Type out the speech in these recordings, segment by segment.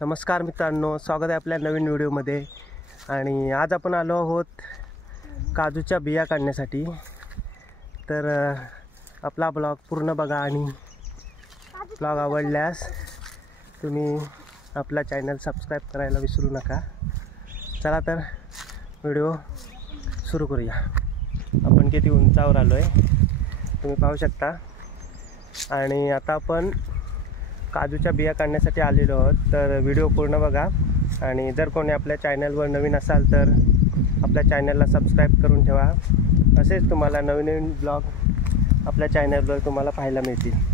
नमस्कार मित्रांनो, स्वागत आहे आपल्या नवीन व्हिडिओमध्ये. आणि आज आपण आलो आहोत काजूच्या बिया काढण्यासाठी. तर आपला ब्लॉग पूर्ण बघा आणि ब्लॉग आवडल्यास तुम्ही आपला चॅनल सबस्क्राईब करायला विसरू नका. चला तर व्हिडिओ सुरू करूया. आपण किती उंचावर आलो आहे तुम्ही पाहू शकता. आणि आता आपण काजूच्या बिया काढण्यासाठी आलेलो आहोत. तर व्हिडिओ पूर्ण बघा. आणि जर कोणी आपल्या चॅनलवर नवीन असाल तर आपल्या चॅनलला सबस्क्राईब करून ठेवा. असेच तुम्हाला नवीन नवीन ब्लॉग आपल्या चॅनलवर तुम्हाला पाहायला मिळतील.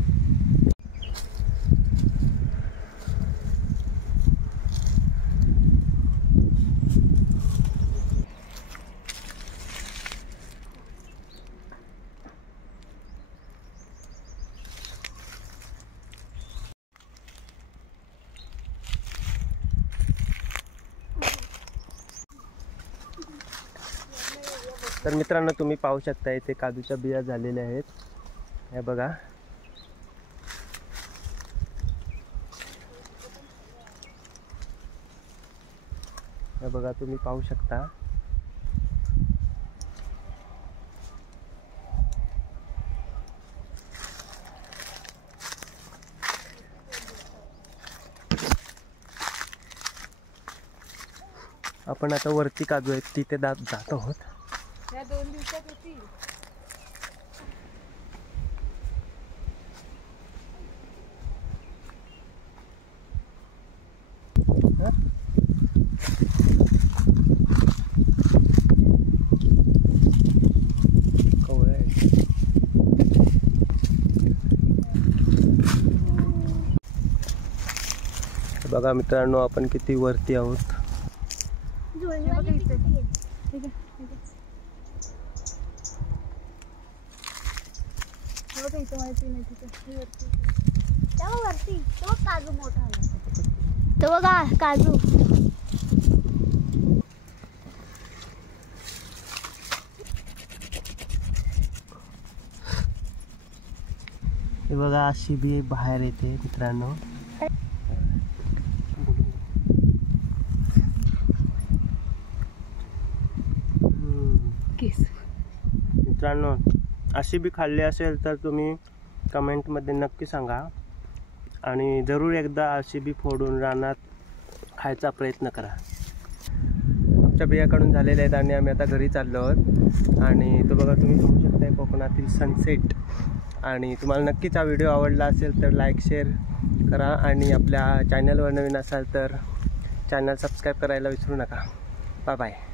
तर मित्रांनो, तुम्ही पाहू शकता इथे काजूच्या बिया झालेल्या आहेत. हे बघा. हे बघा, तुम्ही पाहू शकता. आपण आता वरती काजू आहेत तिथे जात आहोत. या 2 दिवसात होती. बघा मित्रांनो, आपण किती वरती आहोत. काजू मोठा तो बघा काजू. हे बघा, अशी बी बाहेर येते मित्रांनो. मित्रांनो, अशी बी खाल्ली असेल तर तुम्ही कमेंटमध्ये नक्की सांगा. आणि जरूर एकदा अशी बी फोडून रानात खायचा प्रयत्न करा. आमच्या बिया काढून झालेल्या आहेत आणि आम्ही आता घरी चाललो आहोत. आणि तो बघा, तुम्ही पाहू शकता कोकणातील सनसेट. आणि तुम्हाला नक्कीच हा व्हिडिओ आवडला असेल तर लाईक शेअर करा. आणि आपल्या चॅनलवर नवीन असाल तर चॅनल सबस्क्राईब करायला विसरू नका. Bye bye.